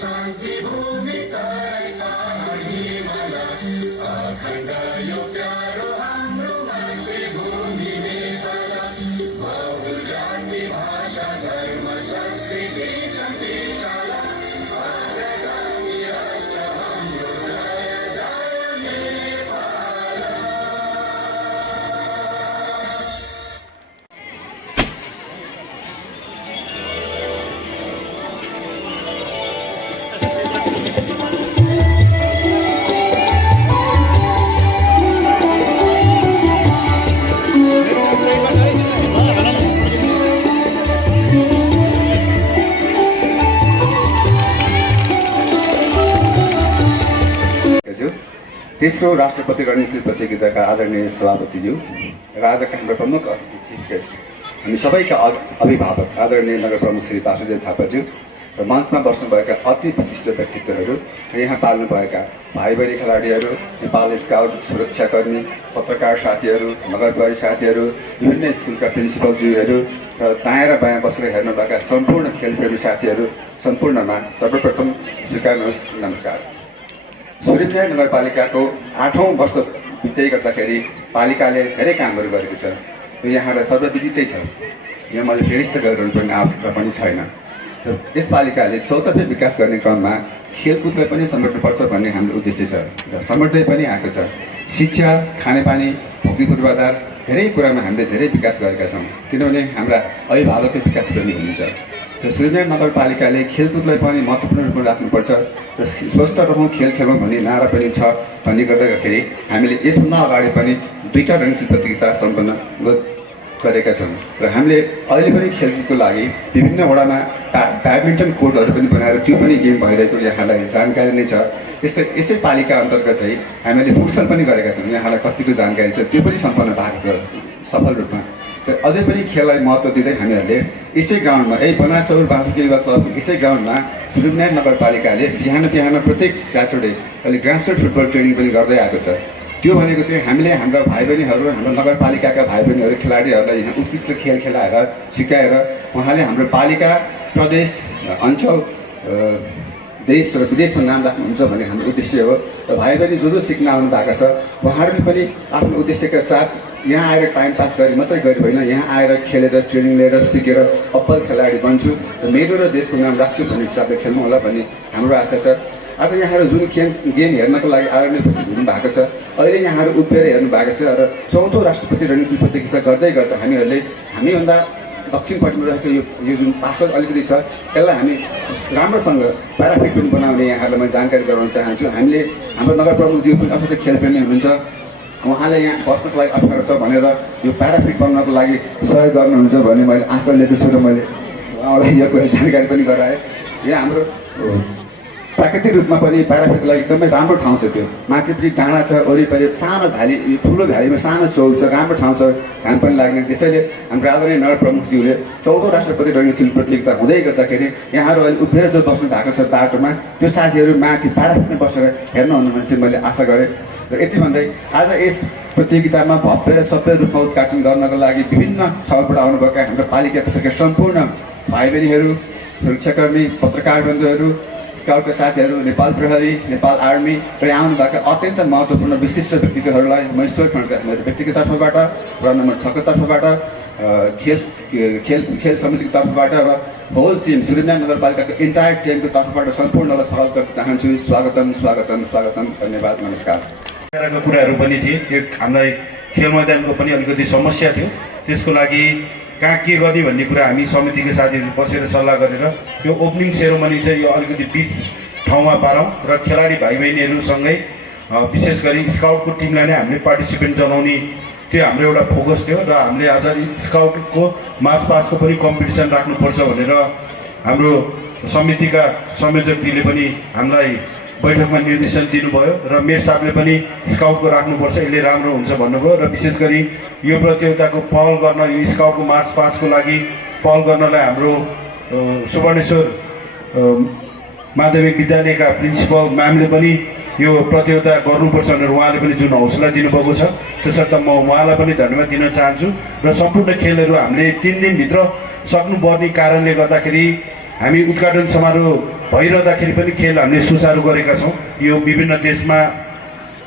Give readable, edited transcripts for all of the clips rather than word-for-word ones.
शान्ति भूमि तराई पानी मला अखण्ड यो प्यारो हाम्रो मातृभूमि नेपाल बहु जाति भाषा धर्म संस्कृति सन्देशाला अग्रगामी राष्ट्र हाम्रो जय जय नेपाल। तेस्रो राष्ट्रपति रणनीति प्रतियोगिताका आदरणीय सभापतिज्यू र आजका हाम्रो प्रमुख अतिथि चिफ गेस्ट हामी सबैका अभिभावक आदरणीय नगर प्रमुख श्री वासुदेव थापाज्यू र मञ्चमा बस्नुभएका अति विशिष्ट व्यक्तित्वहरू र यहाँ पाल्नुभएका भाइ बहिनी खेलाडीहरू, नेपाल स्काउट सुरक्षाकर्मी, पत्रकार साथीहरू, नगर प्रहरी साथीहरू, विभिन्न स्कुलका प्रिन्सिपलज्यूहरू र दायाँ र बायाँ बसेर हेर्नुभएका सम्पूर्ण खेलप्रेमी साथीहरू सम्पूर्णमा सर्वप्रथम स्वीकार्नुहोस् नमस्कार। सूर्यनगर नगरपालिकाको 8औं वर्ष बित्दै गर्दाखेरि पालिकाले धेरै कामहरू गरेको छ। यो यहाँलाई सर्वविदितै छ, यहाँ मैले फेरि त गरिरहनु पर्ने आवश्यकता पनि छैन। र यस पालिकाले चौतर्फी विकास गर्ने क्रममा खेलकुदलाई पनि समेट्नुपर्छ भन्ने हाम्रो उद्देश्य छ र समेट्दै पनि आएको छ। शिक्षा, खानेपानी, भौतिक पूर्वाधार धेरै कुरामा हामीले धेरै विकास गरेका छौँ, किनभने हाम्रा अभिभावककै विकास पनि हुनुहुन्छ। र सूर्यनगर नगरपालिकाले खेलकुदलाई पनि महत्त्वपूर्ण रूपमा राख्नुपर्छ र स्वस्थ रहौँ खेल खेलौँ भन्ने नारा पनि छ भन्ने गर्दाखेरि हामीले यसभन्दा अगाडि पनि 2टा रणनीति प्रतियोगिता सम्पन्न गरेका छौँ र हामीले अहिले पनि खेलकुदको लागि विभिन्न वडामा ब्याडमिन्टन कोर्टहरू पनि बनाएर त्यो पनि गेम भइरहेको यहाँलाई जानकारी नै छ। त्यस्तै यसै पालिका अन्तर्गतै हामीले फुटसल पनि गरेका छौँ, यहाँलाई कतिको जानकारी छ, त्यो पनि सम्पन्न भएको छ सफल रूपमा। र अझै पनि खेललाई महत्त्व दिँदै हामीहरूले यसै ग्राउन्डमा बनाचौर बाँसुके युवा क्लब यसै ग्राउन्डमा सूर्यनगर नगरपालिकाले बिहान प्रत्येक स्याटरडे अहिले ग्रासरुट फुटबल ट्रेनिङ पनि गर्दै आएको छ। त्यो भनेको चाहिँ हामीले हाम्रा भाइ बहिनीहरू, हाम्रो नगरपालिकाका भाइ बहिनीहरू, खेलाडीहरूलाई यहाँ उत्कृष्ट खेल खेलाएर सिकाएर उहाँले हाम्रो पालिका, प्रदेश, अञ्चल, देश र विदेशमा नाम राख्नुहुन्छ भन्ने हाम्रो उद्देश्य हो। र भाइ बहिनी जो सिक्न आउनु भएको छ उहाँहरूले पनि आफ्नो उद्देश्यका साथ यहाँ आएर टाइम पास गरे मात्रै गरे होइन, यहाँ आएर खेलेर ट्रेनिङ लिएर सिकेर अब्बल खेलाडी बन्छु र मेरो र देशको नाम राख्छु भन्ने हिसाबले खेल्नु होला भन्ने हाम्रो आशा छ। आज यहाँहरू जुन गेम हेर्नको लागि आएर उपस्थित हुनु भएको छ, अहिले यहाँहरू उभिएर हेर्नु भएको छ र 4औं राष्ट्रपति रणनीति प्रतियोगिता गर्दै गर्दा हामीहरूले हामीभन्दा दक्षिणपट्टिमा रहेको यो जुन पाखो अलिकति छ यसलाई हामी राम्रोसँग प्याराफिट पनि बनाउने यहाँहरूलाई म जानकारी गराउन चाहन्छु। हामीले हाम्रो नगर प्रमुखज्यू पनि असाध्यै खेलप्रेमी हुनुहुन्छ, उहाँले यहाँ बस्नको लागि अप्ठ्यारो छ भनेर यो प्याराफिट बनाउनको लागि सहयोग गर्नुहुन्छ भन्ने मैले आशा लिएको छु र मैले उहाँलाई यो कुरा जानकारी पनि गराएँ। यहाँ हाम्रो प्राकृतिक रूपमा पनि प्याराफिटको लागि एकदमै राम्रो ठाउँ छ। त्यो माथिपट्टि डाँडा छ, वरिपरि सानो भ्याली, ठुलो भ्यालीमा सानो चौक छ, राम्रो ठाउँ छ, घाम पनि लाग्ने। त्यसैले हाम्रो आदरणीय नगर प्रमुखज्यूले 4औं राष्ट्रपति रणनीति प्रतियोगिता हुँदै गर्दाखेरि यहाँहरू अहिले उभिएर जो बस्नु भएको छ बाटोमा, त्यो साथीहरू माथि प्याराफिटमा बसेर हेर्नुहुन्न भने चाहिँ मैले आशा गरेँ। र यति भन्दै आज यस प्रतियोगितामा भव्य र सभ्य रूपमा उद्घाटन गर्नको लागि विभिन्न ठाउँबाट आउनुभएका हाम्रो पालिकाभित्रका सम्पूर्ण भाइ बहिनीहरू, सुरक्षाकर्मी, पत्रकार बन्धुहरू, स्काउटका साथीहरू, नेपाल प्रहरी, नेपाल आर्मी र यहाँ आउनुभएका अत्यन्त महत्त्वपूर्ण विशिष्ट व्यक्तित्वहरूलाई म ईश्वर खण्डका मेरो व्यक्तिगत तर्फबाट, वडा नम्बर 6 को तर्फबाट, खेल समितिको तर्फबाट र होल टिम सूर्यनगर नगरपालिकाको इन्टायर टिमको तर्फबाट सम्पूर्णलाई स्वागत गर्न चाहन्छु। स्वागतम स्वागतम स्वागतम, धन्यवाद, नमस्कार। कुराहरू पनि थिए, त्यो हामीलाई खेल मैदानको पनि अलिकति समस्या थियो, त्यसको लागि कहाँ के गर्ने भन्ने कुरा हामी समितिका साथीहरू बसेर सल्लाह गरेर यो ओपनिङ सेरोमनी चाहिँ यो अलिकति बिच ठाउँमा पारौँ र खेलाडी भाइ बहिनीहरूसँगै विशेष गरी स्काउटको टिमलाई नै हामीले पार्टिसिपेन्ट जनाउने त्यो हाम्रो एउटा फोकस थियो। र हामीले आज स्काउटको मार्च पासको पनि कम्पिटिसन राख्नुपर्छ भनेर हाम्रो समितिका संयोजकजीले पनि हामीलाई बैठकमा निर्देशन दिनुभयो र मेयर साहबले पनि स्काउटको राख्नुपर्छ, यसले राम्रो हुन्छ भन्नुभयो र विशेष गरी यो प्रतियोगिताको पहल गर्न, यो स्काउटको मार्च पास्टको लागि पहल गर्नलाई हाम्रो सुवर्णेश्वर माध्यमिक विद्यालयका प्रिन्सिपल म्यामले पनि यो प्रतियोगिता गर्नुपर्छ भनेर उहाँले पनि जुन हौसला दिनुभएको छ, त्यसर्थ म उहाँलाई पनि धन्यवाद दिन चाहन्छु। र सम्पूर्ण खेलहरू हामीले 3 दिनभित्र सक्नुपर्ने कारणले गर्दाखेरि हामी उद्घाटन समारोह भइरहँदाखेरि पनि खेल हामीले सुचारू गरेका छौँ। यो विभिन्न देशमा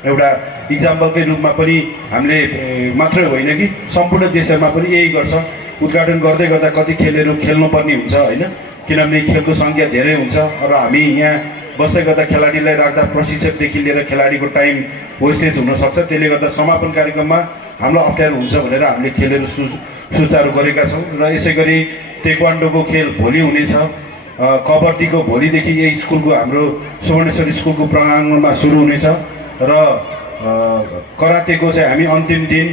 एउटा इक्जाम्पलकै रूपमा पनि हामीले मात्रै होइन कि सम्पूर्ण देशहरूमा पनि यही गर्छ। उद्घाटन गर्दै गर्दा कति खेलहरू खेल्नुपर्ने हुन्छ होइन, किनभने खेलको सङ्ख्या धेरै हुन्छ र हामी यहाँ बस्दै गर्दा खेलाडीलाई राख्दा प्रशिक्षकदेखि लिएर खेलाडीको टाइम वेस्टेज हुनसक्छ। त्यसले गर्दा समापन कार्यक्रममा हामीलाई अप्ठ्यारो हुन्छ भनेर हामीले खेलहरू सुचारू गरेका छौँ। र यसै गरी ताइक्वान्डोको खेल भोलि हुनेछ। कबड्डीको भोलिदेखि यही स्कुलको हाम्रो सुवर्णेश्वर स्कुलको प्राङ्गणमा सुरु हुनेछ र करातेको चाहिँ हामी अन्तिम दिन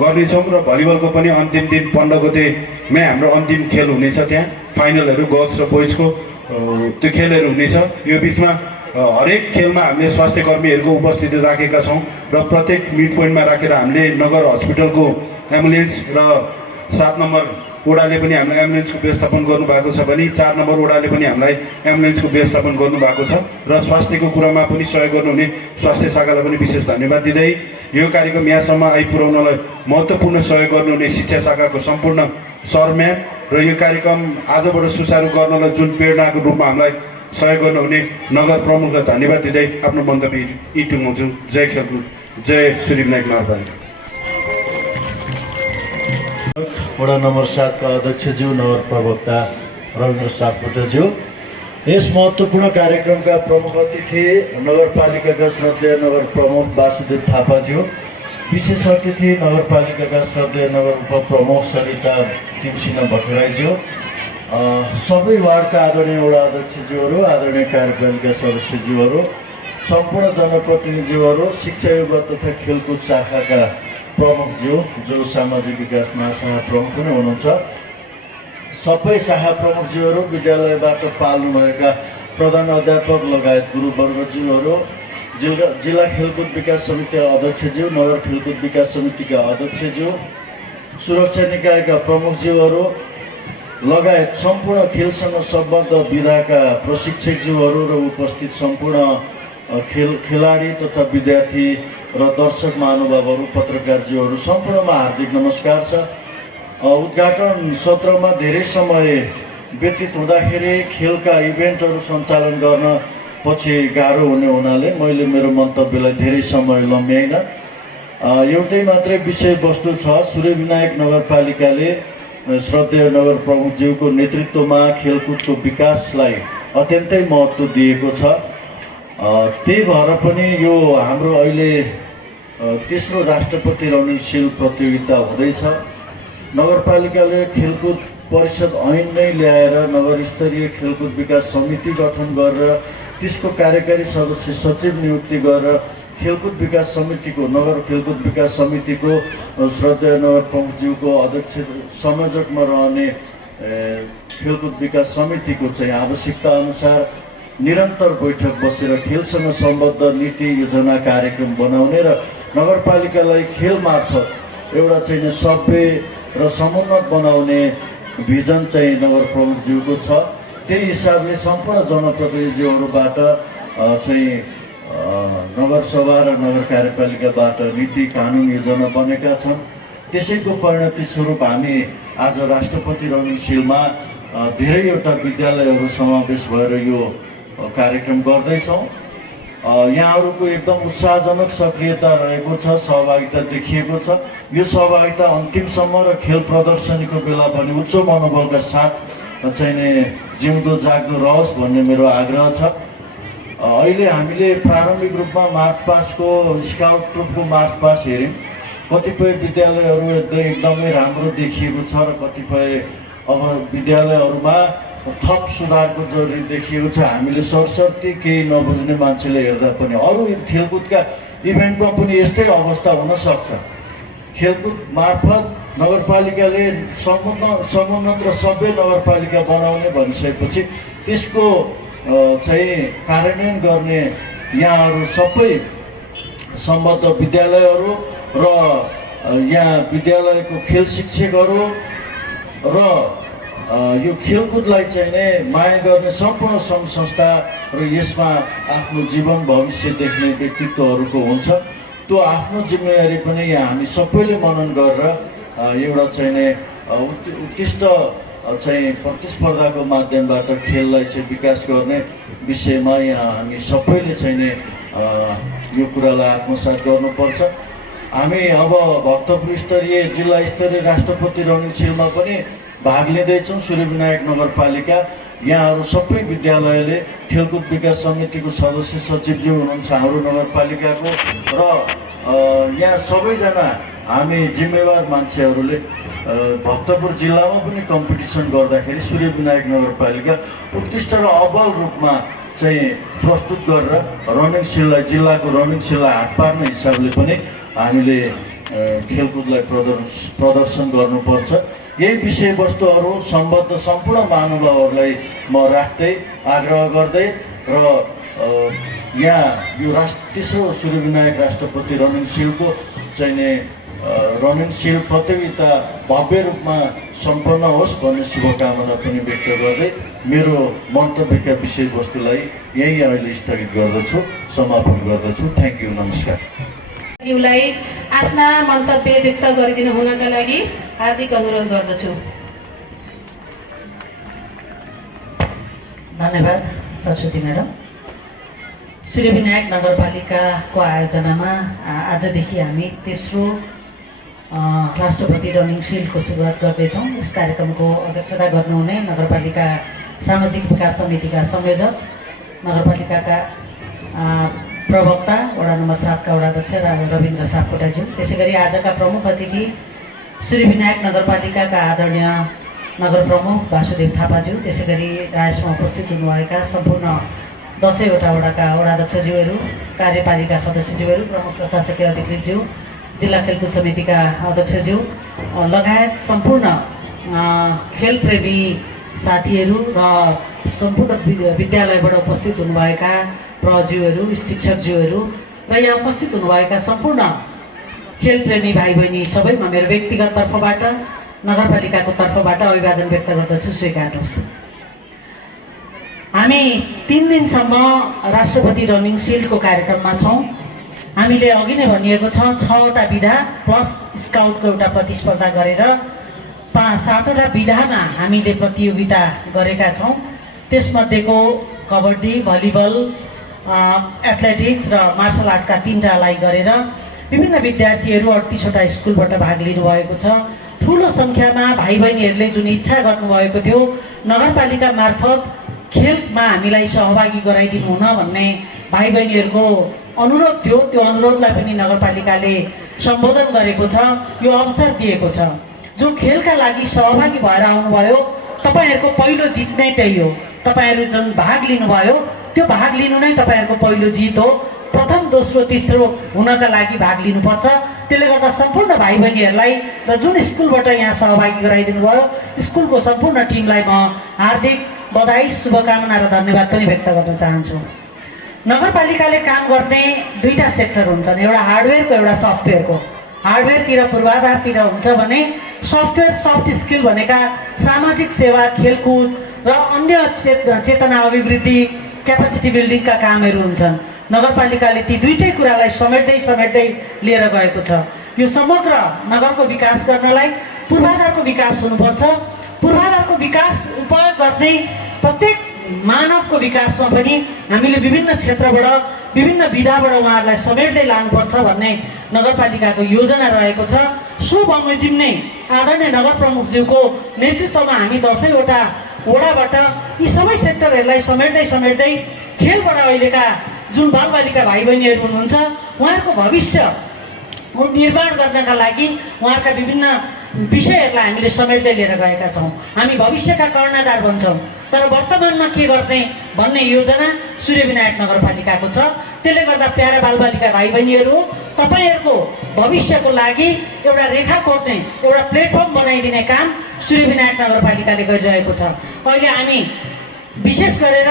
गर्नेछौँ र भलिबलको पनि अन्तिम दिन 15 गतेमै हाम्रो अन्तिम खेल हुनेछ। त्यहाँ फाइनलहरू गर्ल्स र बोइजको त्यो खेलहरू हुनेछ। यो बिचमा हरेक खेलमा हामीले स्वास्थ्य कर्मीहरूको उपस्थिति राखेका छौँ र प्रत्येक मिड पोइन्टमा राखेर हामीले नगर हस्पिटलको एम्बुलेन्स र 7 नम्बर वडाले पनि हामीलाई एम्बुलेन्सको व्यवस्थापन गर्नुभएको छ भने 4 नम्बर वडाले पनि हामीलाई एम्बुलेन्सको व्यवस्थापन गर्नुभएको छ र स्वास्थ्यको कुरामा पनि सहयोग गर्नुहुने स्वास्थ्य शाखालाई पनि विशेष धन्यवाद दिँदै यो कार्यक्रम यहाँसम्म आइपुर्याउनलाई महत्त्वपूर्ण सहयोग गर्नुहुने शिक्षा शाखाको सम्पूर्ण सर म्याम र यो कार्यक्रम आजबाट सुचारू गर्नलाई जुन प्रेरणाको रूपमा हामीलाई सहयोग गर्नुहुने नगर प्रमुखलाई धन्यवाद दिँदै आफ्नो मन्तव्य यी टुङ्गाउँछु। जय खेलकुद, जय श्री विनायक नगरपालिका। वडा नम्बर 7 का अध्यक्षज्यू, नगर प्रवक्ता रविन्द्र सापकोटाज्यू, यस महत्त्वपूर्ण कार्यक्रमका प्रमुख अतिथि नगरपालिकाका श्रद्धेय नगर प्रमुख वासुदेव थापाज्यू, विशेष अतिथि नगरपालिकाका श्रद्धेय नगर उपप्रमुख सरिता तिमसिना भट्टराईज्यू, सबै वार्डका आदरणीय वडा अध्यक्षज्यूहरू, आदरणीय कार्यपालिका सदस्यज्यूहरू, सम्पूर्ण जनप्रतिनिधिज्यूहरू, शिक्षा युवा तथा खेलकुद शाखाका प्रमुखज्यू जो सामाजिक विकास महाशाखा प्रमुख पनि हुनुहुन्छ, सबै शाखा प्रमुखज्यूहरू, विद्यालयबाट पाल्नुभएका प्रधान अध्यापक लगायत गुरुवर्गज्यूहरू, जिल्ला खेलकुद विकास समिति अध्यक्षज्यू, नगर खेलकुद विकास समितिका अध्यक्षज्यू, सुरक्षा निकायका प्रमुखज्यूहरू लगायत सम्पूर्ण खेलसँग सम्बद्ध विधाका प्रशिक्षकज्यूहरू र उपस्थित सम्पूर्ण खेलाडी तथा विद्यार्थी र दर्शक महानुभावहरू, पत्रकारज्यूहरू सम्पूर्णमा हार्दिक नमस्कार छ। उद्घाटन सत्रमा धेरै समय व्यतीत हुँदाखेरि खेलका इभेन्टहरू सञ्चालन गर्न पछि गाह्रो हुने हुनाले मैले मेरो मन्तव्यलाई धेरै समय लम्ब्याइन। एउटै मात्रै विषयवस्तु छ, सूर्यविनायक नगरपालिकाले श्रद्धेय नगर प्रमुखज्यूको नेतृत्वमा खेलकुदको विकासलाई अत्यन्तै महत्त्व दिएको छ। त्यही भएर पनि यो हाम्रो अहिले तेस्रो राष्ट्रपति रनिङ सिल प्रतियोगिता हुँदैछ। नगरपालिकाले खेलकुद परिषद ऐन नै ल्याएर नगर स्तरीय खेलकुद विकास समिति गठन गरेर त्यसको कार्यकारी सदस्य सचिव नियुक्ति गरेर खेलकुद विकास समितिको, नगर खेलकुद विकास समितिको श्रद्धेय नगर प्रमुखज्यूको अध्यक्ष संयोजकमा रहने खेलकुद विकास समितिको चाहिँ आवश्यकता अनुसार निरन्तर बैठक बसेर खेलसँग सम्बद्ध नीति योजना कार्यक्रम बनाउने र नगरपालिकालाई खेल मार्फत एउटा चाहिँ सभ्य र समुन्नत बनाउने भिजन चाहिँ नगर प्रमुखज्यूको छ। त्यही हिसाबले सम्पूर्ण जनप्रतिनिधिज्यूहरूबाट चाहिँ नगरसभा र नगर कार्यपालिकाबाट नीति कानुन योजना बनेका छन्। त्यसैको परिणति स्वरूप हामी आज राष्ट्रपति रनिङ सिलमा धेरैवटा विद्यालयहरू समावेश भएर यो कार्यक्रम गर्दैछौँ। यहाँहरूको एकदम उत्साहजनक सक्रियता रहेको छ, सहभागिता देखिएको छ। यो सहभागिता अन्तिमसम्म र खेल प्रदर्शनीको बेला पनि उच्च मनोबलका साथ चाहिँ जिउँदो जाग्दो रहोस् भन्ने मेरो आग्रह छ। अहिले हामीले प्रारम्भिक रूपमा मार्च पासको स्काउट ट्रुपको मार्च पास हेऱ्यौँ। कतिपय विद्यालयहरू एकदमै राम्रो देखिएको छ र कतिपय अब विद्यालयहरूमा थप सुधारको जरुरी देखिएको छ। हामीले सरसर्ती केही नबुझ्ने मान्छेले हेर्दा पनि अरू खेलकुदका इभेन्टमा पनि यस्तै अवस्था हुनसक्छ। खेलकुद मार्फत नगरपालिकाले समुन्नत र सभ्य नगरपालिका बनाउने भनिसकेपछि त्यसको चाहिँ कार्यान्वयन गर्ने यहाँहरू सबै सम्बद्ध विद्यालयहरू र यहाँ विद्यालयको खेल शिक्षकहरू र यो खेलकुदलाई चाहिँ नै माया गर्ने सम्पूर्ण सङ्घ संस्था र यसमा आफ्नो जीवन भविष्य देख्ने व्यक्तित्वहरूको हुन्छ। त्यो आफ्नो जिम्मेवारी पनि यहाँ हामी सबैले मनन गरेर एउटा चाहिँ नै उत्कृष्ट चाहिँ प्रतिस्पर्धाको माध्यमबाट खेललाई चाहिँ विकास गर्ने विषयमा यहाँ हामी सबैले चाहिँ नै यो कुरालाई आत्मसात गर्नुपर्छ। हामी अब भक्तपुर स्तरीय जिल्ला स्तरीय राष्ट्रपति रनिङशीलमा पनि भाग लिँदैछौँ। सूर्यविनायक नगरपालिका यहाँहरू सबै विद्यालयले खेलकुद विकास समितिको सदस्य सचिवज्यू हुनुहुन्छ हाम्रो नगरपालिकाको र यहाँ सबैजना हामी जिम्मेवार मान्छेहरूले भक्तपुर जिल्लामा पनि कम्पिटिसन गर्दाखेरि सूर्यविनायक नगरपालिका उत्कृष्ट र अब्बल रूपमा चाहिँ प्रस्तुत गरेर रनिङशीललाई जिल्लाको रनिङशीललाई हात पार्ने हिसाबले पनि हामीले खेलकुदलाई प्रदर्शन गर्नुपर्छ। यही विषयवस्तुहरू सम्बद्ध सम्पूर्ण महानुभावहरूलाई म राख्दै आग्रह गर्दै र यहाँ यो तेस्रो सूर्यविनायक राष्ट्रपति रनिङशीलको चाहिँ नै रनिङशील प्रतियोगिता भव्य रूपमा सम्पन्न होस् भन्ने शुभकामना पनि व्यक्त गर्दै मेरो मन्तव्यका विषयवस्तुलाई यही अहिले स्थगित गर्दछु, समापन गर्दछु। थ्याङ्क यू, नमस्कार। ज्यूलाई आफ्ना मन्तव्य व्यक्त गरिदिनु हुनका लागि हार्दिक अनुरोध गर्दछु। धन्यवाद सरस्वती म्याडम। सूर्यविनायक नगरपालिकाको आयोजनामा आजदेखि हामी तेस्रो राष्ट्रपति रनिङशीलको सुरुवात गर्दैछौँ। यस कार्यक्रमको अध्यक्षता गर्नुहुने नगरपालिका सामाजिक विकास समितिका संयोजक, नगरपालिकाका प्रवक्ता, वडा नम्बर 7 का वडाध्यक्ष रविन्द्र सापकोटाज्यू, त्यसै गरी आजका प्रमुख अतिथि सूर्यविनायक नगरपालिकाका आदरणीय नगर प्रमुख वासुदेव थापाज्यू, त्यसै गरी डायसमा उपस्थित हुनुभएका सम्पूर्ण 10 वटा वडाका वडाध्यक्षज्यूहरू, कार्यपालिका सदस्यज्यूहरू, प्रमुख प्रशासकीय अधिकृतज्यू, जिल्ला खेलकुद समितिका अध्यक्षज्यू लगायत सम्पूर्ण खेलप्रेमी साथीहरू र सम्पूर्ण विद्यालयबाट उपस्थित हुनुभएका प्रज्यूहरू, शिक्षकज्यूहरू र यहाँ उपस्थित हुनुभएका सम्पूर्ण खेलप्रेमी भाइ बहिनी सबैमा मेरो व्यक्तिगत तर्फबाट नगरपालिकाको तर्फबाट अभिवादन व्यक्त गर्दछु, स्वीकार्नुहोस्। हामी 3 दिनसम्म राष्ट्रपति रनिङशीलको कार्यक्रममा छौँ। हामीले अघि नै भनिएको छ 6 वटा विधा प्लस स्काउटको एउटा प्रतिस्पर्धा गरेर 7 वटा विधामा हामीले प्रतियोगिता गरेका छौँ। त्यसमध्येको कबड्डी, भलिबल, एथलेटिक्स र मार्सल आर्टका 3टालाई गरेर विभिन्न विद्यार्थीहरू 38 वटा स्कुलबाट भाग लिनुभएको छ। ठुलो सङ्ख्यामा भाइ बहिनीहरूले जुन इच्छा गर्नुभएको थियो नगरपालिका मार्फत खेलमा हामीलाई सहभागी गराइदिनु हुन भन्ने भाइ बहिनीहरूको अनुरोध थियो, त्यो अनुरोधलाई पनि नगरपालिकाले सम्बोधन गरेको छ, यो अवसर दिएको छ। जो खेलका लागि सहभागी भएर आउनुभयो तपाईँहरूको पहिलो जित नै त्यही हो। तपाईँहरू जुन भाग लिनुभयो त्यो भाग लिनु नै तपाईँहरूको पहिलो जित हो। प्रथम, दोस्रो, तेस्रो हुनका लागि भाग लिनुपर्छ। त्यसले गर्दा सम्पूर्ण भाइ बहिनीहरूलाई र जुन स्कुलबाट यहाँ सहभागी गराइदिनु भयो स्कुलको सम्पूर्ण टिमलाई म हार्दिक बधाई, शुभकामना र धन्यवाद पनि व्यक्त गर्न चाहन्छु। नगरपालिकाले काम गर्ने 2टा सेक्टर हुन्छन्, एउटा हार्डवेयरको, एउटा सफ्टवेयरको। हार्डवेयरतिर पूर्वाधारतिर हुन्छ भने सफ्टवेयर सफ्ट स्किल भनेका सामाजिक सेवा, खेलकुद र अन्य चेतना अभिवृद्धि, क्यापासिटी बिल्डिङका कामहरू हुन्छन्। नगरपालिकाले ती 2टै कुरालाई समेट्दै लिएर गएको छ। यो समग्र नगरको विकास गर्नलाई पूर्वाधारको विकास हुनुपर्छ। पूर्वाधारको विकास उपयोग गर्ने प्रत्येक मानवको विकासमा पनि हामीले विभिन्न क्षेत्रबाट, विभिन्न विधाबाट उहाँहरूलाई समेट्दै लानुपर्छ भन्ने नगरपालिकाको योजना रहेको छ। सो बमोजिम नै आदरणीय नगर प्रमुखज्यूको नेतृत्वमा हामी 10 वटा वडाबाट यी सबै सेक्टरहरूलाई समेट्दै खेलबाट अहिलेका जुन बालबालिका भाइ बहिनीहरू हुनुहुन्छ उहाँहरूको भविष्य निर्माण गर्नका लागि उहाँका विभिन्न विषयहरूलाई हामीले समेट्दै लिएर गएका छौँ। हामी भविष्यका कर्णधार बन्छौँ, तर वर्तमानमा के गर्ने भन्ने योजना सूर्यविनायक नगरपालिकाको छ। त्यसले गर्दा प्यारा बालबालिका भाइ बहिनीहरू, तपाईँहरूको भविष्यको लागि एउटा रेखा कोर्ने, एउटा प्लेटफर्म बनाइदिने काम सूर्यविनायक नगरपालिकाले गरिरहेको छ। अहिले हामी विशेष गरेर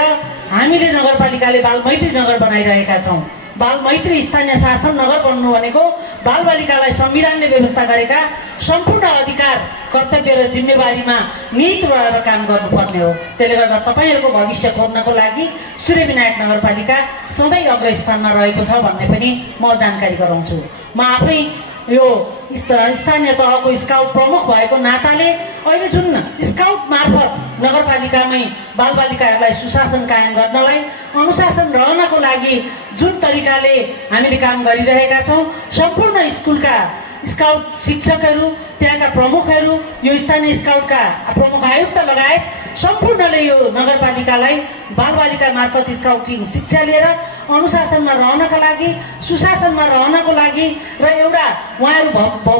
हामीले नगरपालिकाले बालमैत्री नगर बनाइरहेका छौँ। बालमैत्री स्थानीय शासन नगर बन्नु भनेको बालबालिकालाई संविधानले व्यवस्था गरेका सम्पूर्ण अधिकार, कर्तव्य र जिम्मेवारीमा निहित रहेर काम गर्नुपर्ने हो। त्यसले गर्दा तपाईँहरूको भविष्य खोज्नको लागि सूर्यविनायक नगरपालिका सधैँ अग्रस्थानमा रहेको छ भन्ने पनि म जानकारी गराउँछु। म आफै यो स्थानीय तहको स्काउट प्रमुख भएको नाताले अहिले जुन स्काउट मार्फत नगरपालिकामै बालबालिकाहरूलाई सुशासन कायम गर्नलाई, अनुशासन रहनको लागि जुन तरिकाले हामीले काम गरिरहेका छौँ, सम्पूर्ण स्कुलका स्काउट शिक्षकहरू, त्यहाँका प्रमुखहरू, यो स्थानीय स्काउटका प्रमुख आयुक्त लगायत सम्पूर्णले यो नगरपालिकालाई बालबालिका मार्फत स्काउटिङ शिक्षा लिएर अनुशासनमा रहनका लागि, सुशासनमा रहनको लागि र एउटा उहाँहरू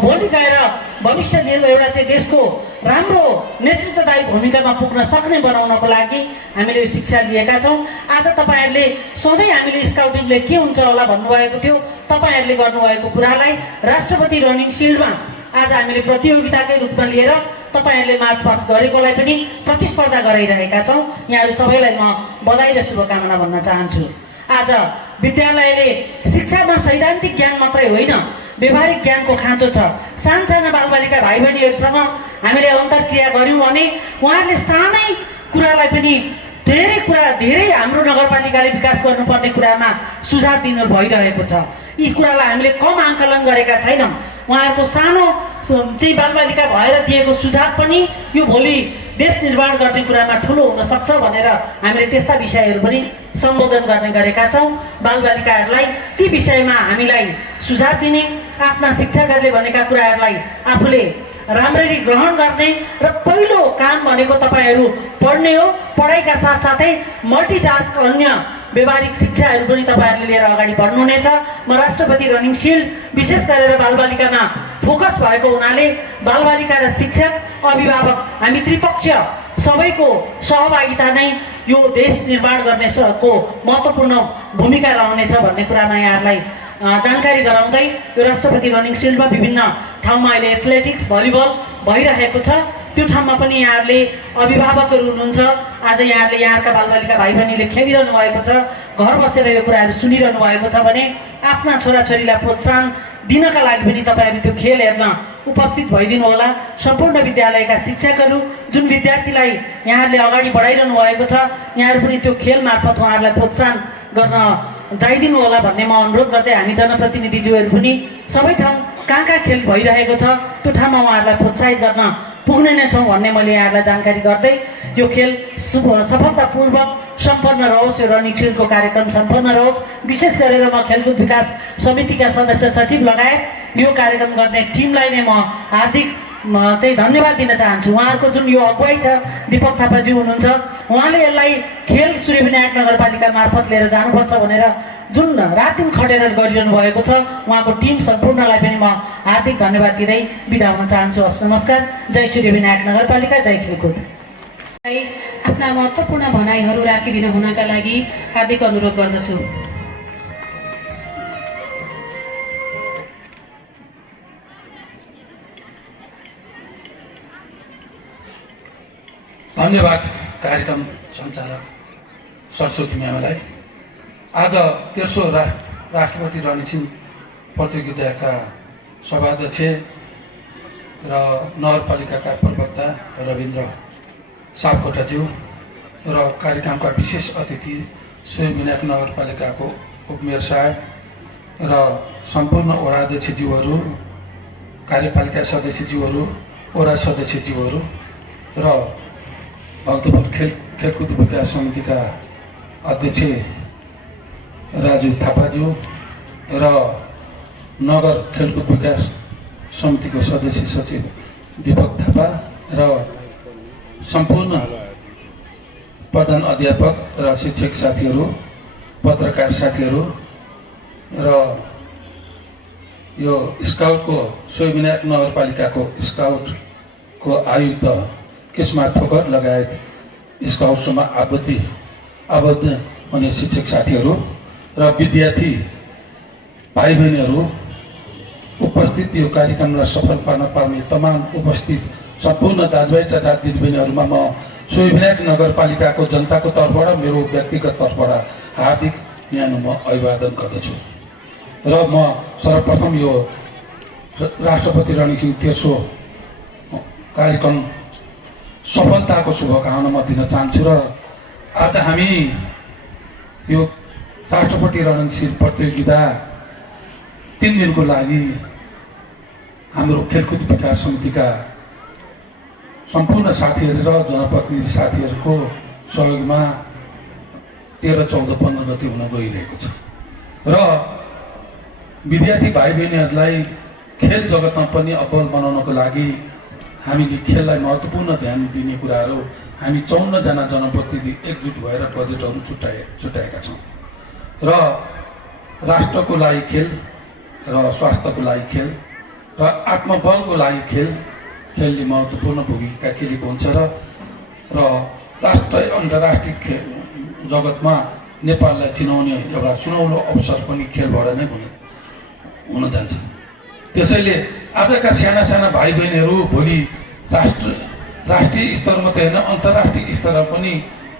भोलि गएर भविष्य एउटा चाहिँ देशको राम्रो नेतृत्वदायी भूमिकामा पुग्न सक्ने बनाउनको लागि हामीले यो शिक्षा लिएका छौँ। आज तपाईँहरूले सधैँ हामीले स्काउटिङले के हुन्छ होला भन्नुभएको थियो, तपाईँहरूले गर्नुभएको कुरालाई राष्ट्रपति रनिङ सिल्डमा आज हामीले प्रतियोगिताकै रूपमा लिएर तपाईँहरूले मार्च पास गरेकोलाई पनि प्रतिस्पर्धा गराइरहेका छौँ। यहाँहरू सबैलाई म बधाई र शुभकामना भन्न चाहन्छु। आज विद्यालयले शिक्षामा सैद्धान्तिक ज्ञान मात्रै होइन, व्यवहारिक ज्ञानको खाँचो छ। सानसाना बालबालिका भाइ बहिनीहरूसँग हामीले अन्तर्क्रिया गऱ्यौँ भने उहाँहरूले सानै कुरालाई पनि धेरै हाम्रो नगरपालिकाले विकास गर्नुपर्ने कुरामा सुझाव दिनु भइरहेको छ। यी कुरालाई हामीले कम आकलन गरेका छैनौँ। उहाँहरूको सानो चाहिँ बालबालिका भएर दिएको सुझाव पनि यो भोलि देश निर्माण गर्ने कुरामा ठुलो हुन सक्छ भनेर हामीले त्यस्ता विषयहरू पनि सम्बोधन गर्ने गरेका छौँ। बालबालिकाहरूलाई ती विषयमा हामीलाई सुझाव दिने, आफ्ना शिक्षकहरूले भनेका कुराहरूलाई आफूले राम्ररी ग्रहण गर्ने र पहिलो काम भनेको तपाईँहरू पढ्ने हो। पढाइका साथसाथै मल्टिटास्क अन्य व्यवहारिक शिक्षाहरू पनि तपाईँहरूले लिएर अगाडि बढ्नुहुनेछ। म राष्ट्रपति रनिङ सिल्ड विशेष गरेर बालबालिकामा फोकस भएको हुनाले बालबालिका र शिक्षक, अभिभावक हामी त्रिपक्षीय सबैको सहभागिता नै यो देश निर्माण गर्नेको महत्त्वपूर्ण भूमिका रहनेछ भन्ने कुरामा यहाँहरूलाई जानकारी गराउँदै यो राष्ट्रपति रनिङ सिल्डमा विभिन्न ठाउँमा अहिले एथलेटिक्स, भलिबल भइरहेको छ। त्यो ठाउँमा पनि यहाँहरूले अभिभावकहरू हुनुहुन्छ, आज यहाँहरूले यहाँका बालबालिका भाइ बहिनीले खेलिरहनु भएको छ, घर बसेर यो कुराहरू सुनिरहनु भएको छ भने आफ्ना छोराछोरीलाई प्रोत्साहन दिनका लागि पनि तपाईँहरू त्यो खेल हेर्न उपस्थित भइदिनु होला। सम्पूर्ण विद्यालयका शिक्षकहरू, जुन विद्यार्थीलाई यहाँहरूले अगाडि बढाइरहनु भएको छ, यहाँहरू पनि त्यो खेल मार्फत उहाँहरूलाई प्रोत्साहन गर्न जाइदिनु होला भन्ने म अनुरोध गर्दै हामी जनप्रतिनिधिज्यूहरू पनि सबै ठाउँ कहाँ खेल भइरहेको छ त्यो ठाउँमा उहाँहरूलाई प्रोत्साहित गर्न पुग्ने नै छौँ भन्ने मैले यहाँहरूलाई जानकारी गर्दै यो खेल सफलतापूर्वक सम्पन्न रहोस्, यो रनिङ सिल्डको कार्यक्रम सम्पन्न रहोस्। विशेष गरेर म खेलकुद विकास समितिका सदस्य सचिव लगायत यो कार्यक्रम गर्ने टिमलाई नै म हार्दिक चाहिँ धन्यवाद दिन चाहन्छु। उहाँहरूको जुन यो अगुवाई छ, दीपक थापाज्यू हुनुहुन्छ, उहाँले यसलाई खेल सूर्यविनायक नगरपालिका मार्फत लिएर जानुपर्छ भनेर जुन रातदिन खटेर गरिरहनु भएको छ, उहाँको टिम सम्पूर्णलाई पनि म हार्दिक धन्यवाद दिँदै बिदा हुन चाहन्छु। हस्, नमस्कार। जय सूर्यविनायक नगरपालिका, जय खेलकुद। आफ्ना महत्त्वपूर्ण भनाइहरू राखिदिनु हुनका लागि हार्दिक अनुरोध गर्दछु। धन्यवाद कार्यक्रम सञ्चालक सरस्वती म्यामलाई। आज तेस्रो राष्ट्रपति रनिङ सिल्ड प्रतियोगिताका सभाध्यक्ष र नगरपालिकाका प्रवक्ता रविन्द्र सापकोटाज्यू र कार्यक्रमका विशेष अतिथि सूर्यविनायक नगरपालिकाको उपमेयर साहेब र सम्पूर्ण वडा अध्यक्षज्यूहरू, कार्यपालिका सदस्यज्यूहरू, वडा सदस्यज्यूहरू र भक्तपुर खेलकुद विकास समितिका अध्यक्ष राजु थापाज्यू र नगर खेलकुद विकास समितिको सदस्य सचिव दीपक थापा र सम्पूर्ण प्रधान अध्यापक र शिक्षक साथीहरू, पत्रकार साथीहरू र यो स्काउटको सूर्यविनायक नगरपालिकाको स्काउटको आयुक्त किस्मा ठोकर लगायत स्काउटसम्म आबद्ध हुने शिक्षक साथीहरू र विद्यार्थी भाइ बहिनीहरू, उपस्थित यो कार्यक्रमलाई सफल पार्न पाउने तमाम उपस्थित सम्पूर्ण दाजुभाइ तथा दिदीबहिनीहरूमा म सोहीविनायक नगरपालिकाको जनताको तर्फबाट मेरो व्यक्तिगत तर्फबाट हार्दिक न्यानो म अभिवादन गर्दछु र म सर्वप्रथम यो राष्ट्रपति रणनीति सिंह तेस्रो कार्यक्रम सफलताको शुभकामना म दिन चाहन्छु र आज हामी यो राष्ट्रपति रणनीति सिंह प्रतियोगिता 3 दिनको लागि हाम्रो खेलकुद विकास समितिका सम्पूर्ण साथीहरू र जनप्रतिनिधि साथीहरूको सहयोगमा 13, 14, 15 गते हुन गइरहेको छ र विद्यार्थी भाइ बहिनीहरूलाई खेल जगतमा पनि अब्बल बनाउनको लागि हामीले खेललाई महत्त्वपूर्ण ध्यान दिने कुराहरू हामी 54 जना जनप्रतिनिधि एकजुट भएर बजेटहरू छुट्याएका छौँ र राष्ट्रको लागि खेल र स्वास्थ्यको लागि खेल र आत्मबलको लागि खेलले महत्त्वपूर्ण भूमिका खेलेको हुन्छ र राष्ट्रिय अन्तर्राष्ट्रिय खेल जगतमा नेपाललाई चिनाउने एउटा सुनौलो अवसर पनि खेलबाट नै हुन जान्छ। त्यसैले आजका साना भाइ बहिनीहरू भोलि राष्ट्रिय स्तर मात्रै होइन अन्तर्राष्ट्रिय स्तरमा पनि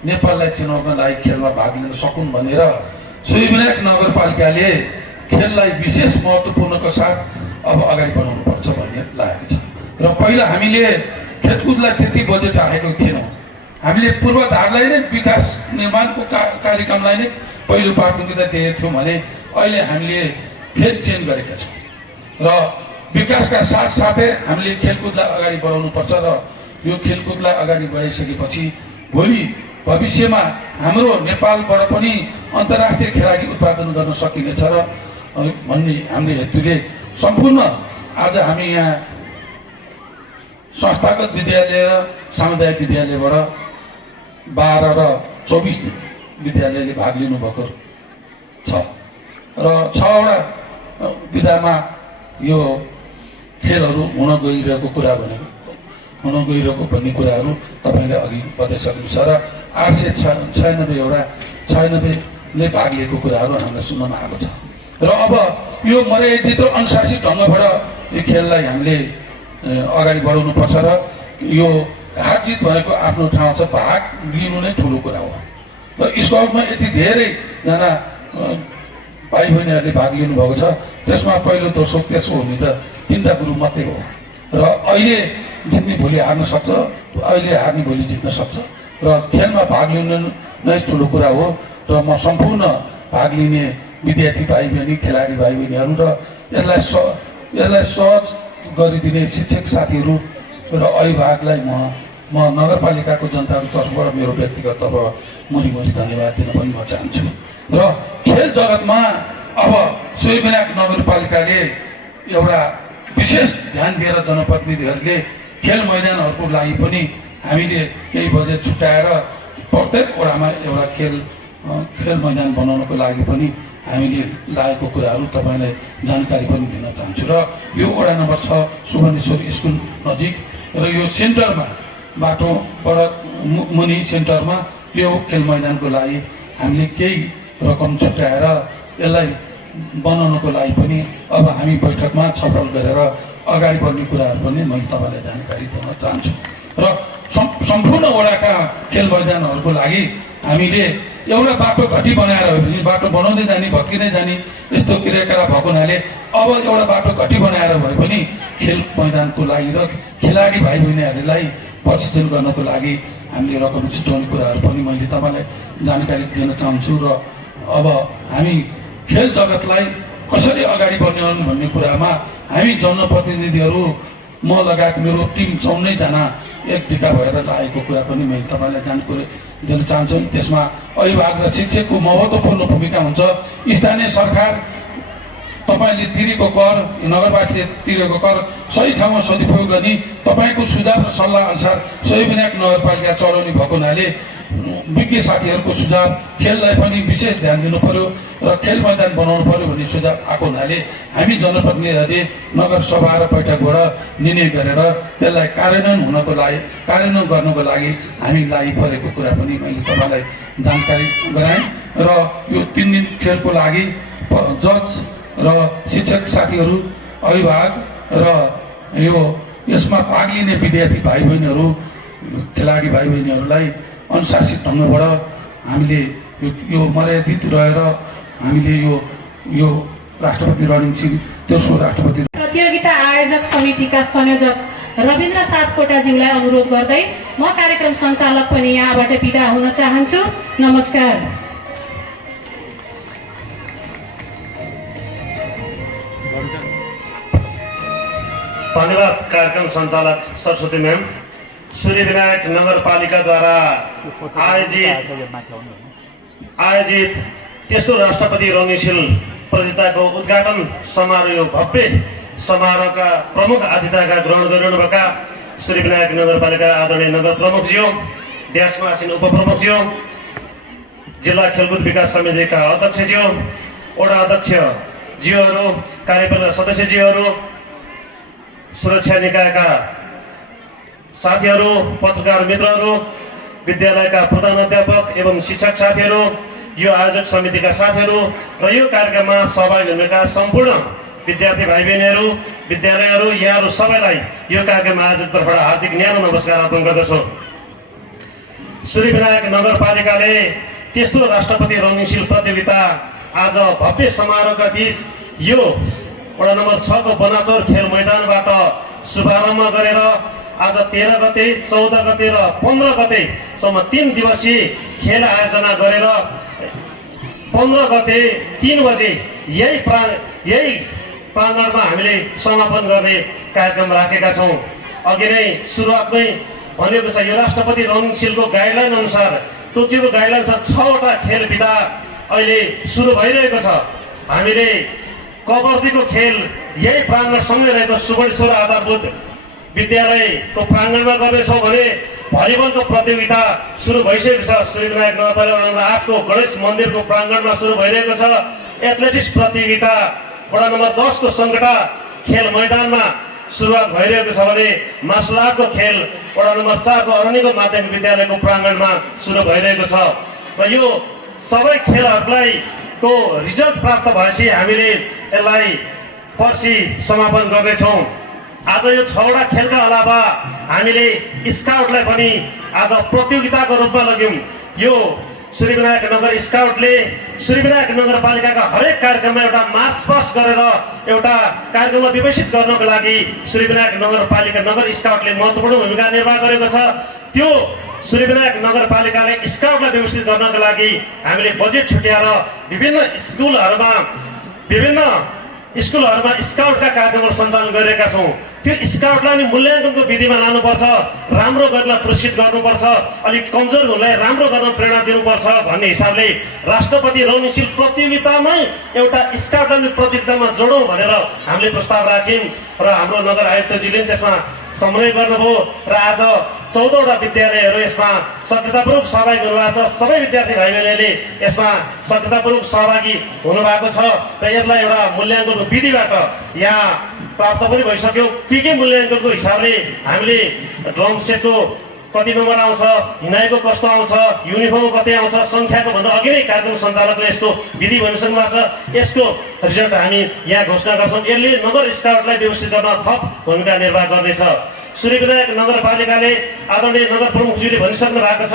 नेपाललाई चिनाउन लागि खेलमा भाग लिन सकुन् भनेर सोहीविनायक नगरपालिकाले खेललाई विशेष महत्त्वपूर्णको साथ अब अगाडि बढाउनुपर्छ भन्ने लागेको छ र पहिला हामीले खेलकुदलाई त्यति बजेट राखेको थिएनौँ। हामीले पूर्वाधारलाई नै विकास निर्माणको कार्यक्रमलाई नै पहिलो प्राथमिकता दिएका थियौँ भने अहिले हामीले फेरि चेन्ज गरेका छौँ र विकासका साथसाथै हामीले खेलकुदलाई अगाडि बढाउनुपर्छ र यो खेलकुदलाई अगाडि बढाइसकेपछि भोलि भविष्यमा हाम्रो नेपालबाट पनि अन्तर्राष्ट्रिय खेलाडी उत्पादन गर्न सकिनेछ र भन्ने हामीले हेतुले सम्पूर्ण आज हामी यहाँ संस्थागत विद्यालय र सामुदायिक विद्यालयबाट 12 र 24 विद्यालयले भाग लिनुभएको छ र 6वटा विधामा यो खेलहरू हुन गइरहेको भन्ने कुराहरू तपाईँले अघि बताइसक्नुहुन्छ र 896ले भाग लिएको कुराहरू हामीलाई सुन्नमा आएको छ र अब यो मर्यादित र अनुशासित ढङ्गबाट यो खेललाई हामीले अगाडि बढाउनुपर्छ र यो हार जित भनेको आफ्नो ठाउँ छ, भाग लिनु नै ठुलो कुरा हो र स्काउटमा यति धेरैजना भाइ बहिनीहरूले भाग लिनुभएको छ। त्यसमा पहिलो दोस्रो तेस्रो हुने त 3टा ग्रुप मात्रै हो र अहिले जित्ने भोलि हार्न सक्छ, अहिले हार्ने भोलि जित्न सक्छ र खेलमा भाग लिनु नै ठुलो कुरा हो र म सम्पूर्ण भाग लिने विद्यार्थी भाइ बहिनी खेलाडी भाइ बहिनीहरू र यसलाई सहज गरिदिने शिक्षक साथीहरू र अभिभावकलाई म नगरपालिकाको जनताको तर्फबाट मेरो व्यक्तिगत तर्फ मुरी धन्यवाद दिन पनि म चाहन्छु र खेल जगतमा अब सोहीविनायक नगरपालिकाले एउटा विशेष ध्यान दिएर जनप्रतिनिधिहरूले खेल मैदानहरूको लागि पनि हामीले केही बजेट छुट्याएर प्रत्येक वडामा एउटा खेल मैदान बनाउनको लागि पनि हामीले लागेको कुराहरू तपाईँलाई जानकारी पनि दिन चाहन्छु र यो वडा नम्बर 6 सुवर्णेश्वर स्कुल नजिक र यो सेन्टरमा बाटोबाट मुनि सेन्टरमा यो खेल मैदानको लागि हामीले केही रकम छुट्याएर यसलाई बनाउनको लागि पनि अब हामी बैठकमा छलफल गरेर अगाडि बढ्ने कुराहरू पनि मैले तपाईँलाई जानकारी दिन चाहन्छु र सम्पूर्ण वडाका खेल मैदानहरूको लागि हामीले एउटा बाटो घटी बनाएर हो भने बाटो बनाउँदै जाने भत्किँदै जाने यस्तो क्रियाकलाप भएको हुनाले अब एउटा बाटो घटी बनाएर भए पनि खेल मैदानको लागि र खेलाडी भाइ बहिनीहरूलाई प्रशिक्षण गर्नको लागि हामीले रकम छुट्याउने कुराहरू पनि मैले तपाईँलाई जानकारी दिन चाहन्छु र अब हामी खेल जगतलाई कसरी अगाडि बढाउने भन्ने कुरामा हामी जनप्रतिनिधिहरू म लगायत मेरो टिम 54 जना एक ढिका भएर लागेको कुरा पनि मैले तपाईँलाई जानकारी दिन चाहन्छु। त्यसमा अभिभावक र शिक्षकको महत्त्वपूर्ण भूमिका हुन्छ। स्थानीय सरकार तपाईँले तिरेको कर, नगरवासीले तिरेको कर सही ठाउँमा सदुपयोग गर्ने तपाईँको सुझाव र सल्लाह अनुसार सोहीविनायक नगरपालिका चलाउने भएको हुनाले विज्ञ साथीहरूको सुझाव खेललाई पनि विशेष ध्यान दिनु पर्यो र खेल मैदान बनाउनु पर्यो भन्ने सुझाव आएको हुनाले हामी जनप्रतिनिधिहरूले नगर सभा र बैठकबाट निर्णय गरेर त्यसलाई कार्यान्वयन गर्नको लागि हामी लागि परेको कुरा पनि मैले तपाईँलाई जानकारी गराएँ र यो 3 दिन खेलको लागि जज र शिक्षक साथीहरू, अभिभावक र यो यसमा भाग लिने विद्यार्थी भाइ बहिनीहरू खेलाडी भाइ बहिनीहरूलाई अनुशासित ढङ्गबाट हामीले यो मर्यादित रहेर हामीले यो राष्ट्रपति रनिङ सिल तेस्रो राष्ट्रपति प्रतियोगिता आयोजक समितिका संयोजक रविन्द्र सापकोटाज्यूलाई अनुरोध गर्दै म कार्यक्रम सञ्चालक पनि यहाँबाट बिदा हुन चाहन्छु। नमस्कार। धन्यवाद कार्यक्रम सञ्चालक सरस्वती म्याम। सूर्यविनायक नगरपालिकाद्वारा आयोजित तेस्रो राष्ट्रपति रनिङ प्रतियोगिताको उद्घाटन समारोह भव्य समारोहका प्रमुख अतिथिका ग्रहण गरिरहनुभएका सूर्यविनायक नगरपालिका आदरणीय नगर प्रमुखज्यू, देशमा आसीन उपप्रमुखज्यू, जिल्ला खेलकुद विकास समितिका अध्यक्षज्यू, वडा अध्यक्षज्यूहरू, कार्यपालिका सदस्यज्यूहरू, सुरक्षा निकायका साथीहरू, पत्रकार मित्रहरू, विद्यालयका प्रधानाध्यापक एवं शिक्षक साथीहरू, यो आयोजक समितिका साथीहरू र यो कार्यक्रममा सहभागी हुनेका सम्पूर्ण विद्यार्थी भाइ बहिनीहरू, विद्यालयहरू, यहाँहरू सबैलाई यो कार्यक्रम आयोजकतर्फबाट हार्दिक न्यानो नमस्कार अर्पण गर्दछु। सूर्यविनायक नगरपालिकाले तेस्रो राष्ट्रपति रनिङ सिल प्रतियोगिता आज भव्य समारोहका बीच यो वडा नम्बर 6 को बनाचौर खेल मैदानबाट शुभारम्भ गरेर आज 13 गते, 14 गते र 15 गतेसम्म 3 दिवसीय खेल आयोजना गरेर 15 गते 3 बजे यही प्राङ्गणमा हामीले समापन गर्ने कार्यक्रम राखेका छौँ। अघि नै सुरुवातमै भनेको छ यो राष्ट्रपति रनिङ सिलको गाइडलाइन अनुसार तोकिएको गाइडलाइन अनुसार 6 वटा खेल विधा अहिले सुरु भइरहेको छ। हामीले कबड्डीको खेल यही प्राङ्गणसँगै रहेको सुवर्णेश्वर आधारभूत विद्यालयको प्राङ्गणमा गर्नेछौँ भने भलिबलको प्रतियोगिता सुरु भइसकेको छ। सूर्यविनायक नगरपालिका नम्बर 8 को गणेश मन्दिरको प्राङ्गणमा सुरु भइरहेको छ। एथलेटिक्स प्रतियोगिता वडा नम्बर 10 को सङ्गठा खेल मैदानमा सुरुवात भइरहेको छ भने मार्सल आर्टको खेल वडा नम्बर 4 को अरण्यको माध्यमिक विद्यालयको प्राङ्गणमा सुरु भइरहेको छ। र यो सबै खेलहरूलाई को रिजल्ट प्राप्त भएपछि हामीले यसलाई पर्सि समापन गर्नेछौँ। आज यो 6 वटा खेलका अलावा हामीले स्काउटलाई पनि आज प्रतियोगिताको रूपमा लग्यौँ। यो सूर्यविनायक नगर स्काउटले सूर्यविनायक नगरपालिकाका हरेक कार्यक्रममा एउटा मार्च पास गरेर एउटा कार्यक्रमलाई विकसित गर्नको लागि सूर्यविनायक नगरपालिका नगर स्काउटले महत्त्वपूर्ण भूमिका निर्वाह गरेको छ। त्यो सूर्यविनायक नगरपालिकाले स्काउटलाई व्यवस्थित गर्नको लागि हामीले बजेट छुट्याएर विभिन्न स्कुलहरूमा स्काउटका कार्यक्रमहरू सञ्चालन गरिरहेका छौँ। त्यो स्काउटलाई नि मूल्याङ्कनको विधिमा लानुपर्छ, राम्रो गर्न प्रोत्साहित गर्नुपर्छ, अलिक कमजोर हुनेलाई राम्रो गर्न प्रेरणा दिनुपर्छ भन्ने हिसाबले राष्ट्रपति रनिङ सिल प्रतियोगितामै एउटा स्काउटलाई प्रतियोगितामा जोडौँ भनेर हामीले प्रस्ताव राख्यौँ र हाम्रो नगर आयुक्तजीले त्यसमा समन्वय गर्नुभयो र आज 14 वटा विद्यालयहरू यसमा सक्रियतापूर्वक सहभागी हुनुभएको छ। सबै विद्यार्थी भाइ बहिनीले यसमा सक्रियतापूर्वक सहभागी हुनुभएको छ र यसलाई एउटा मूल्याङ्कनको विधिबाट यहाँ प्राप्त पनि भइसक्यो। के मूल्याङ्कनको हिसाबले हामीले ड्रम सेटको कति नम्बर आउँछ, हिँडाइको कस्तो आउँछ, युनिफर्म कति आउँछ, सङ्ख्याको भन्दा अघि नै कार्यक्रम सञ्चालकले यसको विधि भनिसक्नु भएको छ। यसको रिजल्ट हामी यहाँ घोषणा गर्छौँ। यसले नगर स्काउटलाई व्यवस्थित गर्न थप भूमिका निर्वाह गर्नेछ। सूर्यविनायक नगरपालिकाले आदरणीय नगर प्रमुखज्यूले भनिसक्नु भएको छ,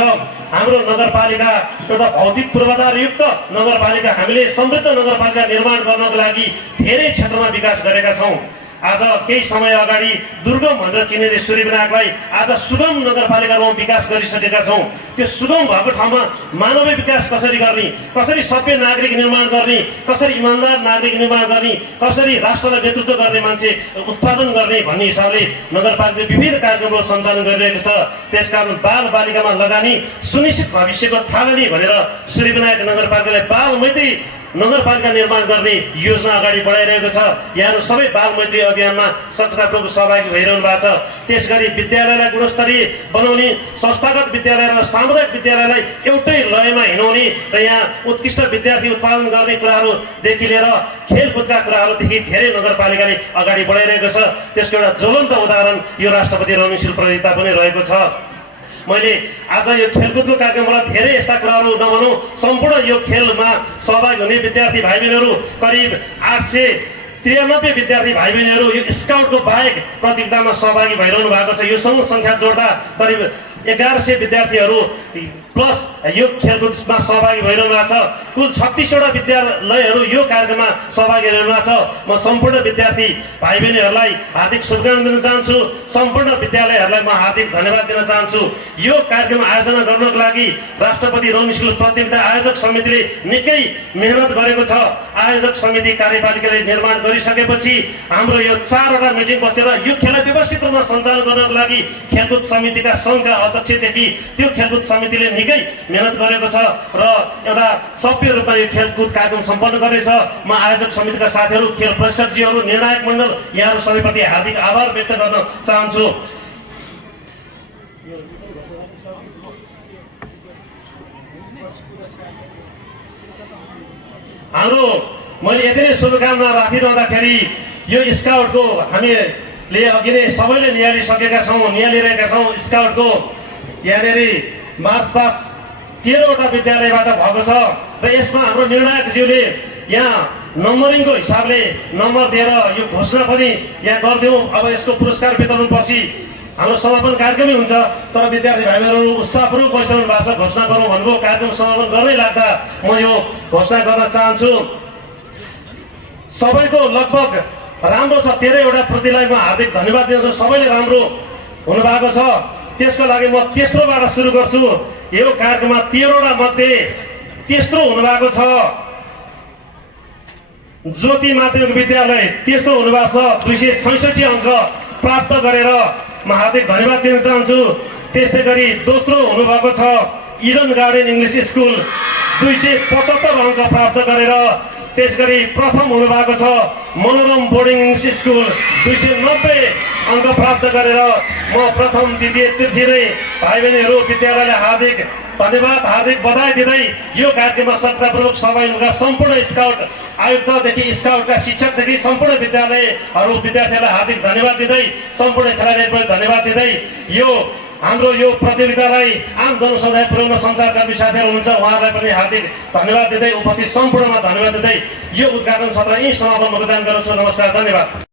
हाम्रो नगरपालिका एउटा भौतिक पूर्वाधारयुक्त नगरपालिका, हामीले समृद्ध नगरपालिका निर्माण गर्नको लागि धेरै क्षेत्रमा विकास गरेका छौँ। आज केही समय अगाडि दुर्गम भनेर चिनिने सूर्यविनायकलाई आज सुगम नगरपालिका रूपमा विकास गरिसकेका छौँ। त्यो सुगम भएको ठाउँमा मानवीय विकास कसरी गर्ने, कसरी सभ्य नागरिक निर्माण गर्ने, कसरी इमान्दार नागरिक निर्माण गर्ने, कसरी राष्ट्रलाई नेतृत्व गर्ने मान्छे उत्पादन गर्ने भन्ने हिसाबले नगरपालिकाले विविध कार्यक्रमहरू सञ्चालन गरिरहेको छ। त्यसकारण बाल बालिकामा लगानी सुनिश्चित भविष्यको थालनी भनेर सूर्यविनायक नगरपालिकाले बाल मैत्री नगरपालिका निर्माण गर्ने योजना अगाडि बढाइरहेको छ। यहाँहरू सबै बाल मैत्री अभियानमा सक्रियतापूर्वक सहभागी भइरहनु भएको छ। त्यसगरी विद्यालयलाई गुणस्तरीय बनाउने, संस्थागत विद्यालय र सामुदायिक विद्यालयलाई एउटै लयमा हिँडाउने र यहाँ उत्कृष्ट विद्यार्थी उत्पादन गर्ने कुराहरूदेखि लिएर खेलकुदका कुराहरूदेखि धेरै नगरपालिकाले अगाडि बढाइरहेको छ। त्यसको एउटा ज्वलन्त उदाहरण यो राष्ट्रपति रनिङ सिल प्रतियोगिता पनि रहेको छ। मैले आज यो खेलकुदको कार्यक्रमबाट धेरै यस्ता कुराहरू नभनौँ, सम्पूर्ण यो खेलमा सहभागी हुने विद्यार्थी भाइ बहिनीहरू करिब 893 विद्यार्थी भाइ बहिनीहरू यो स्काउटको बाहेक प्रतियोगितामा सहभागी भइरहनु भएको छ। यो सँग सङ्ख्या जोड्दा करिब 1100 विद्यार्थीहरू प्लस यो खेलकुदमा सहभागी भइरहनु भएको छ। कुल 36वटा विद्यालयहरू यो कार्यक्रममा सहभागी भइरहनु भएको छ। म सम्पूर्ण विद्यार्थी भाइ बहिनीहरूलाई हार्दिक शुभकामना दिन चाहन्छु। सम्पूर्ण विद्यालयहरूलाई म हार्दिक धन्यवाद दिन चाहन्छु। यो कार्यक्रम आयोजना गर्नको लागि राष्ट्रपति रोइङ स्कुल प्रतियोगिता आयोजक समितिले निकै मेहनत गरेको छ। आयोजक समिति कार्यपालिकाले निर्माण गरिसकेपछि हाम्रो यो 4वटा मिटिङ बसेर यो खेललाई व्यवस्थित रूपमा सञ्चालन गर्नको लागि खेलकुद समितिका सङ्घका अध्यक्षदेखि त्यो खेलकुद समितिले निकै मेहनत गरेको छ र एउटा सभ्य रूपमा यो खेलकुद कार्यक्रम सम्पन्न गरेछ। म आयोजक समितिका साथीहरू, खेल प्रशिक्षकहरू, निर्णायक मण्डल यहाँहरू सबैप्रति हार्दिक आभार व्यक्त गर्न चाहन्छु। हाम्रो मैले यति नै शुभकामना राखिरहँदाखेरि यो स्काउटको हामीले अघि नै सबैले निहालिरहेका छौँ। स्काउटको यहाँनिर मार्च पास्ट 13वटा विद्यालयबाट भएको छ र यसमा हाम्रो निर्णायकज्यूले यहाँ नम्बरिङको हिसाबले नम्बर दिएर यो घोषणा पनि यहाँ गरिदिउँ। अब यसको पुरस्कार वितरणपछि हाम्रो समापन कार्यक्रमै हुन्छ, तर विद्यार्थी भाइबहिनीहरू उत्साहपूर्वक बसिरहनु भएको छ। घोषणा गरौँ भन्नुभयो, कार्यक्रम समापन गर्नै लाग्दा म यो घोषणा गर्न चाहन्छु। सबैको लगभग राम्रो छ। 13वटा प्रतिलाई म हार्दिक धन्यवाद दिन्छु। सबैले राम्रो हुनुभएको छ। त्यसको लागि म तेस्रोबाट सुरु गर्छु। यो कार्यक्रममा 13वटा मध्ये तेस्रो हुनुभएको छ ज्योति माध्यमिक विद्यालय, तेस्रो हुनुभएको छ। 266 अङ्क प्राप्त गरेर म हार्दिक धन्यवाद दिन चाहन्छु। त्यस्तै गरी दोस्रो हुनुभएको छ इडन गार्डन इङ्ग्लिस स्कुल, 275 अङ्क प्राप्त गरेर। त्यसगरी प्रथम हुनुभएको छ मनोरम बोर्डिङ इङ्ग्लिस स्कुल, 290 अङ्क प्राप्त गरेर। म प्रथम, द्वितीय, तृतीय नै भाइ बहिनीहरू विद्यालयलाई हार्दिक धन्यवाद, हार्दिक बधाई दिँदै यो कार्यक्रममा सफलतापूर्वक सहभागी हुनुका सम्पूर्ण स्काउट आयुक्तदेखि स्काउटका शिक्षकदेखि सम्पूर्ण विद्यार्थीहरूलाई हार्दिक धन्यवाद दिँदै, सम्पूर्ण खेलाडीहरूलाई धन्यवाद दिँदै यो हाम्रो यो प्रतियोगितालाई आम जनसमुदाय पुर्याउन सञ्चारकर्मी साथीहरू हुनुहुन्छ, उहाँहरूलाई पनि हार्दिक धन्यवाद दिँदै, उपस्थित सम्पूर्णमा धन्यवाद दिँदै यो उद्घाटन सत्र यही समापन गर्न गरौँ। नमस्कार, धन्यवाद।